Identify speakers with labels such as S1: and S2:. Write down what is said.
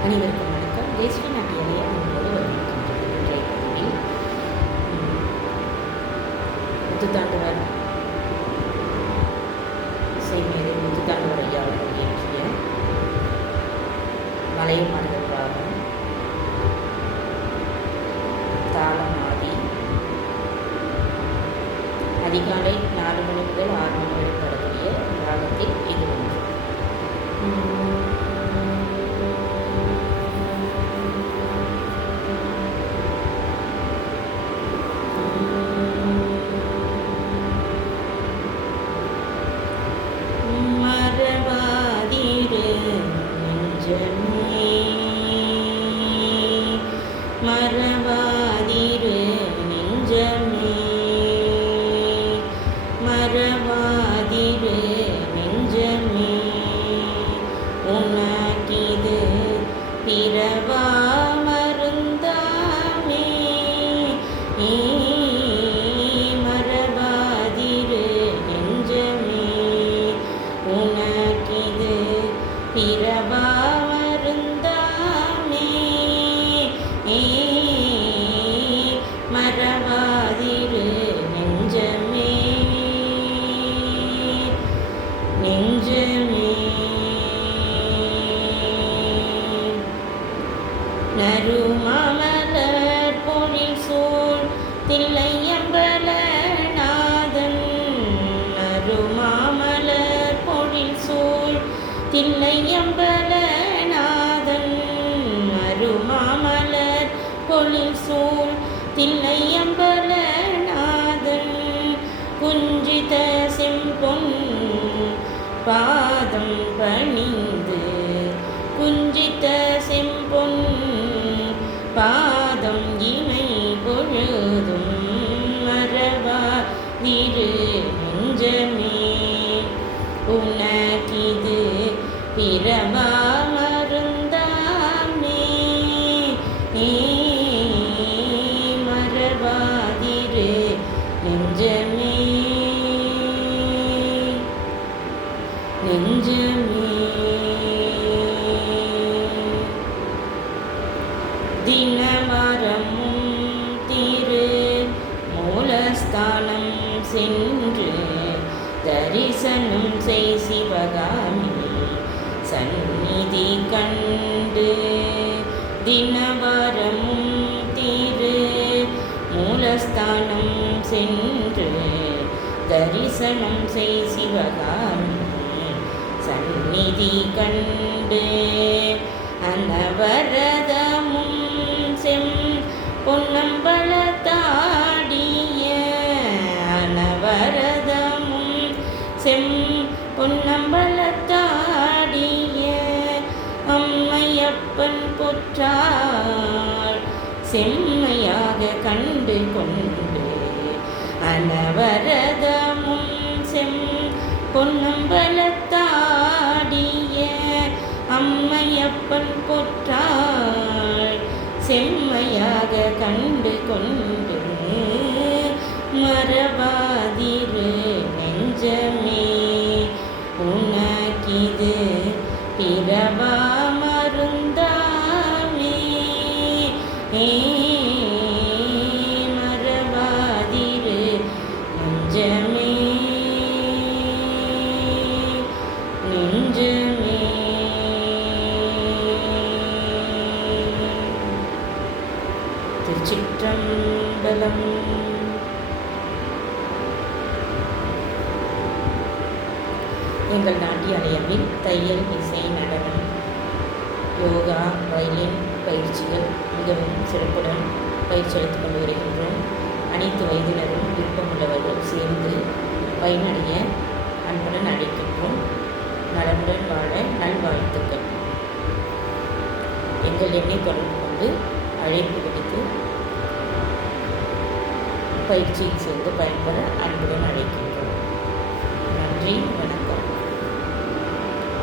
S1: அனைவருக்கும் வணக்கம். தேசிய நாட்டியலையை அன்போடு வரவேற்கின்றது இன்றைய முத்துத்தாண்டவர் இசைமேதை முத்துத்தாண்டவர் ஐயா அவர்கள் இயற்றிய மலையும் மனிதர் ராகம் தாளம் மாதி அதிகாலை நாலு மணி முதல் ஆறு நெஞ்சமே மறவாதிரு நெஞ்சமே. மறவாதிரு நெஞ்சமே. உனக்கிது பிறவா பொழில் சூழ் தில்லையம்பல நாதன். குஞ்சித செம்பொன் பாதம் பணிந்து. குஞ்சித செம்பொன் பாதம் இமை பொழுதும் மரபா திரு நெஞ்சமே. உனக்கிது பிரபா சென்று தரிசனம் செய் சிவகாமி சந்நிதி கண்டு தினவரமும் திரு மூலஸ்தானம் சென்று தரிசனம் செய் சிவகாமி சந்நிதி கண்டு அனவரதமும் அம்மையப்பன் பொற்றாள். செம்மையாக கண்டு கொண்டு அனவரதமும் செம் பொன்னம்பலத்தாடிய அம்மையப்பன் பொற்றாள். செம்மையாக கண்டு கொண்டு மரபா திருச்சிற்றம்பலம் எங்கள் நாட்டிய அலையவில் தையல் இசை நடனம் யோகா வயலின் பயிற்சிகள் மிகவும் சிறப்புடன் பயிற்சி அளித்துக் கொண்டு வருகின்றோம் அனைத்து வயதினரும் விருப்பமுள்ளவர்கள் சேர்ந்து பயனடைய அன்புடன் அழைக்கின்றோம். நலமுடன் வாழ நல்வாழ்த்துக்கள். எங்கள் எண்ணை தொடர்பு கொண்டு அழைப்பு விடுத்து பயிற்சியில் சேர்ந்து பயன்பெற அன்புடன் அழைக்கின்றோம். நன்றி வணக்கம்.